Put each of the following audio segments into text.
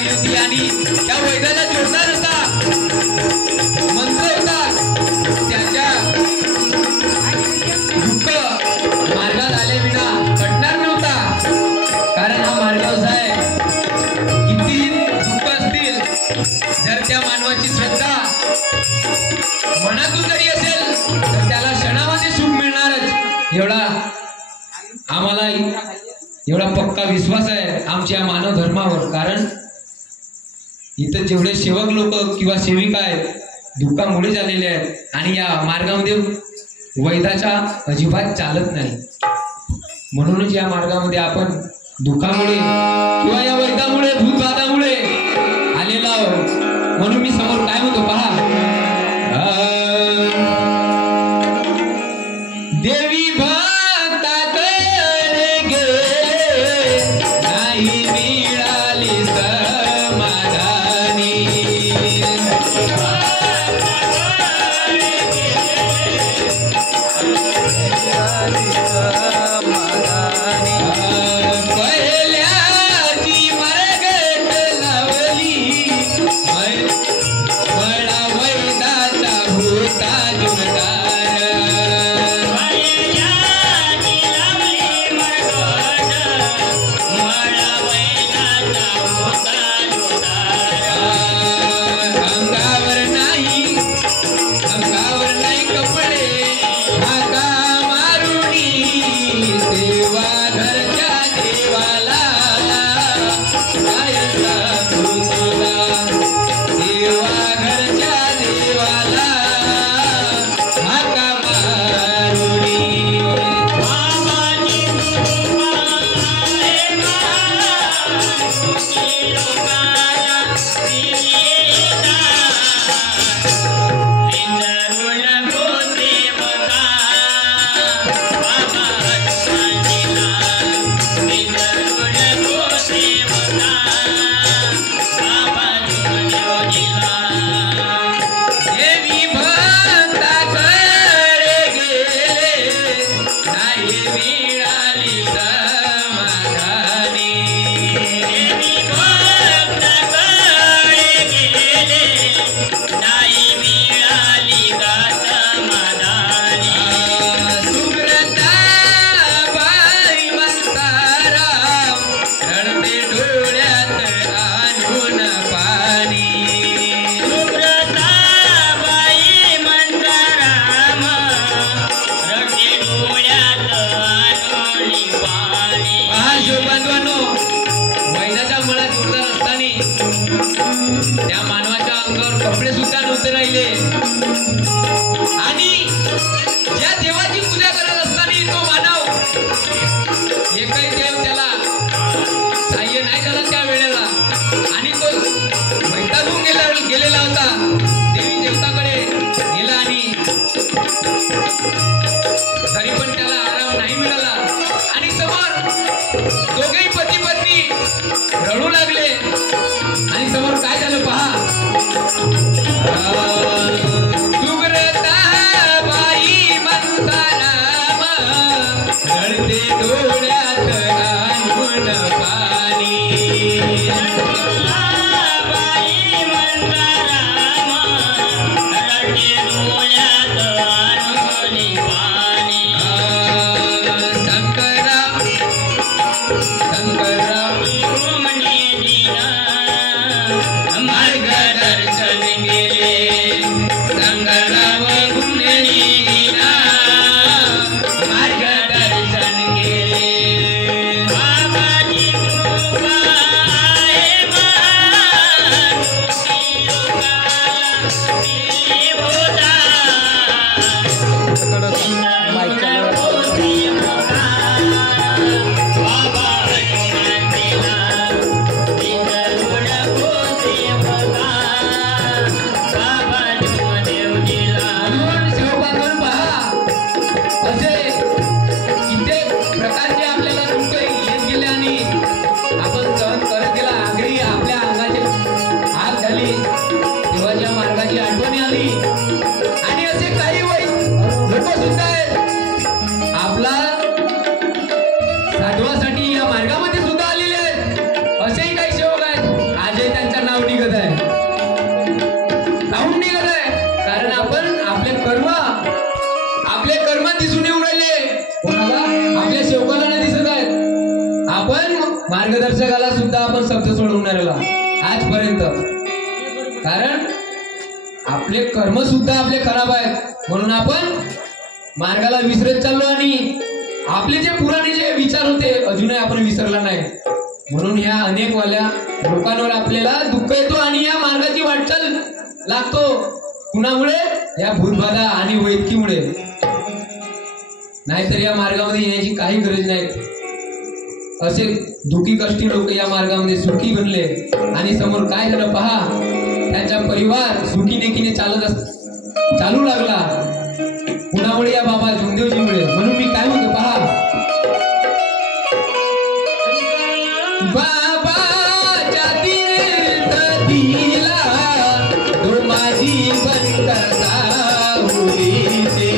लागली होती आणि त्या वैद्याला जोरदार होता मंत्र होता त्याच्या दुःख मार्गात आल्याविना कटणार नव्हता कारण हा मार्ग असा आहे किती दुःख असतील जर त्या मानवाची श्रद्धा मनातून जरी असेल तर त्याला क्षणामध्ये सुख मिळणारच एवढा आम्हाला एवढा पक्का विश्वास आहे आमच्या मानव धर्मावर कारण इथं जेवढे सेवक लोक किंवा सेविका आहेत दुःखामुळे झालेले आहेत आणि या मार्गामध्ये वैदाचा अजिबात चालत नाही म्हणूनच या मार्गामध्ये आपण दुःखामुळे किंवा या वैदामुळे भूतवादामुळे आलेलो आहोत म्हणून मी समोर काय म्हणतो पहा देवी त्या मानवाच्या अंगावर कपडे सुद्धा नव्हते राहिले आणि ज्या देवाची पूजा करत असताना तो मानव एकही देव त्याला सहाय्य नाही झाला त्या वेळेला आणि तो वैतागून गेलेला होता देवी देवताकडे गेला आणि तरी पण त्याला आराम नाही मिळाला आणि समोर दोघेही पती पत्नी रडू लागले आणि समोर काय झालं पहा बाई मनसाराम रडते डोळ्यात आणून पाणी बाई मनसाराम रडते डोळ्यात आणून पाणी शंकरराव मार्गदर्शन गेले शंकरराव घुमणीला मार्गदर्शन गेले बाबाजी कृपा आहे साधवासाठी या मार्गामध्ये सुद्धा आलेले आहेत असेही काही सेवक आहेत आजही मार्गदर्शकाला सुद्धा आपण शब्द सोडवणाऱ्याला आजपर्यंत, कारण आपले कर्म सुद्धा आपले खराब आहेत म्हणून आपण मार्गाला विसरत चाललो आणि आपले जे पुराणे जे विचार होते अजूनही आपण विसरला नाही, म्हणून ह्या अनेक वाल्या लोकांवर आपल्याला दुःख येतो आणि या मार्गाची वाटचाल लागतो. कुणामुळे? या भूतबाधा आणि वैद्यकीमुळे. नाहीतर या मार्गामध्ये येण्याची काही गरज नाही. असे दुःखी कष्टी लोक या मार्गामध्ये सुखी बनले आणि समोर काय झालं पहा, त्यांचा परिवार सुखी नेकीने चालू लागला. कुणामुळे? या बाबा जुमदेवजीमुळे. म्हणून मी काय म्हणतो पहा, बाबाच्या तीर्थ दिला तो माझी बन करता होईचे.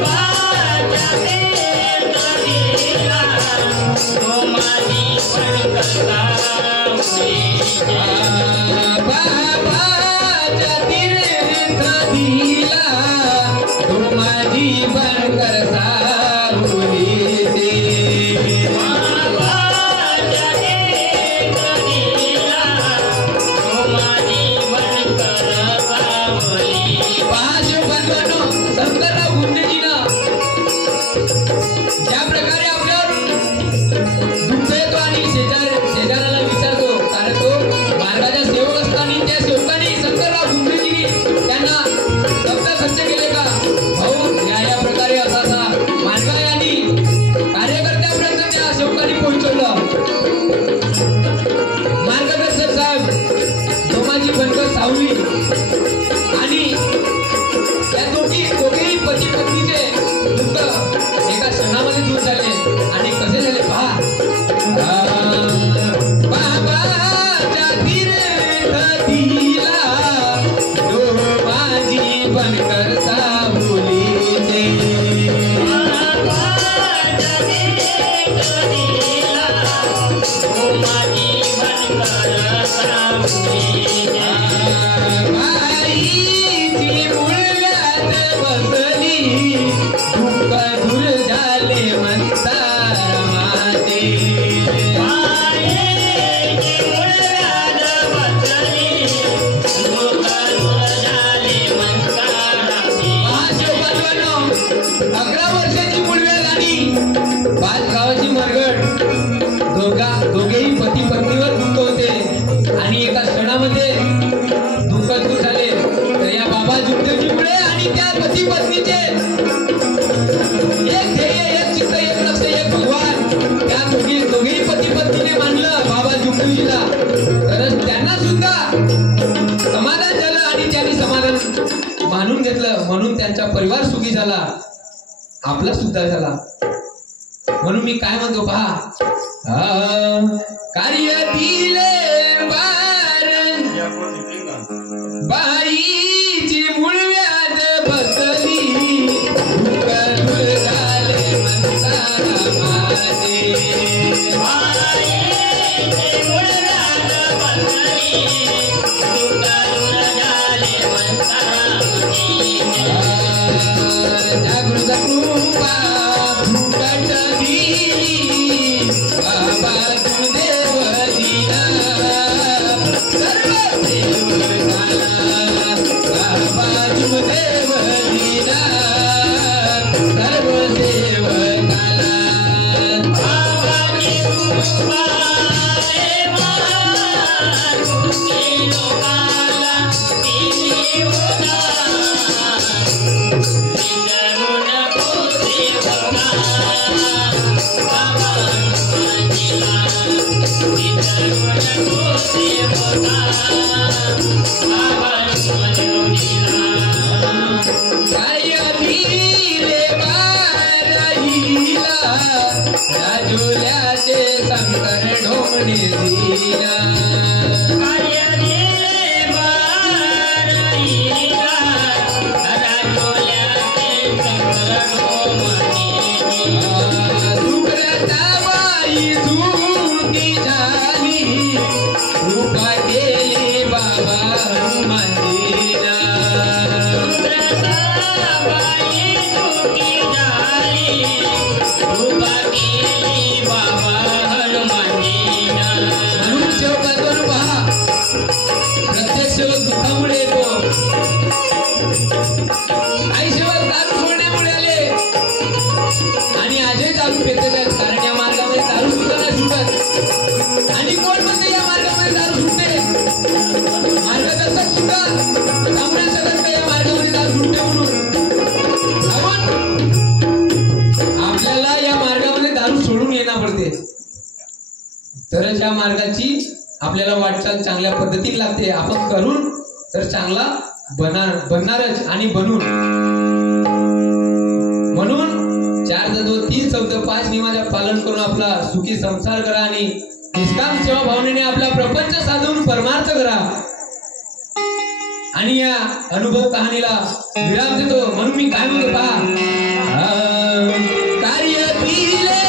बाबाच्या तीर्थ दिला तो माझी बन करता होईचे. बाबाच्या तीर्थ दिला तो माझी बन करता होईचे. शंकरराव गुंडेजीनं ज्या प्रकारे आपल्यावर दुःख येतो आणि शेजाऱ्याला विचारतो, कारण तो मार्गाचा सेवक असताना त्या सेवकाने शंकरराव गुंडेजींनी त्यांना शब्द खर्च केले का, भाऊ या प्रकारे असा मार्ग आहे आणि कार्यकर्त्यापर्यंत त्या सेवकाने पोहोचवलं. मार्गदर्शक साहेब दोमाजी बनकर सावली आणि या दोघेही पती पत्नीचे दुःख एका क्षणामध्ये दूर झाले. आणि कसे झाले पहा, बाबाच्या तीर्थ दिला तो माझी बनकर सावलीचे. बाबाच्या तीर्थ दिला तो माझी बनकर सावलीचे. बाईची मुळव्यात बसली दुःख दूर झाले म्हणता रमाचे. बाईची मुळव्यात बसली दुःख दूर झाले म्हणता रमाचे. 11 वर्षाची मुळव्यात आणि 5 गावाची मरगड, दोघेही पती पत्नीवर दुःख होते आणि एका क्षणामध्ये दुःख दूर झाले. तर या बाबा जुमदेवजीमुळे आणि त्या पती पत्नीचे एक ध्येय, एक चित्त, एक लक्ष, एक भगवान, त्या दोघेही पती पत्नीने मानलं बाबा जुमदेवजीला, तरच त्यांना सुद्धा समाधान झालं आणि त्यांनी समाधान मानून घेतलं. म्हणून त्यांचा परिवार सुखी झाला, आपला सुद्धा झाला. म्हणून मी काय म्हणतो पहा, कार्य दिले बार बाईची मुळव्यात बसली दुःख दूर झाले म्हणता माझे. बाईची मुळव्यात बसली दुःख दूर झाले म्हणता जागृत कृपा फुकट दिली बाबा जुमदेवजीला. सर्व सेवकाला बाबा जुमदेवजीला, सर्व सेवकाला बाबाची कृपा लोकाला दिली होता. शंकर ढोमणे दिला सुब्रताबाई सुखी झाली कृपा केली बाबा हनुमान दिला. दारू पेतच आहेत, कारण या मार्गामध्ये दारू सुद्धा नाही सुटत. आणि कोण म्हणते या मार्गामध्ये दारू सुटते? मार्गदर्शक सुद्धा सांगू शकत नाही या मार्गामध्ये दारू सुटते म्हणून. आपल्याला या मार्गामध्ये दारू सोडून येणं पडते, तरच या मार्गाची आपल्याला वाटचाल चांगल्या पद्धतीने लागते. आपण करून तर चांगला बनणारच आणि बनून. म्हणून 4 तत्व 3 शब्द 5 नियमाचे पालन करून आपला सुखी संसार करा आणि निष्काम सेवा भावनेने आपला प्रपंच साधून परमार्थ करा. आणि या अनुभव कहाणीला विराम देतो. म्हणून मी काय म्हणतो पहा, कार्य दिले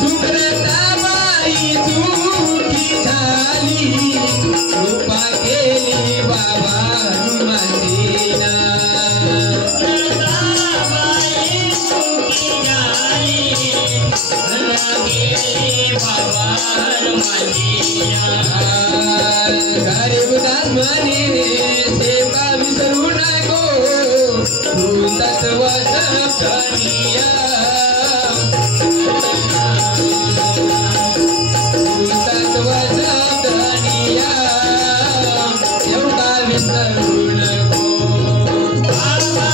सुब्रताबाई सुखी झाली, कृपा केली बाबा हनुमानजीना. गरीबदास म्हणे सेवा विसरू नको, तू तत्व सपनिया, तू तत्व सपनिया, एवढा विसरू नको. Baba,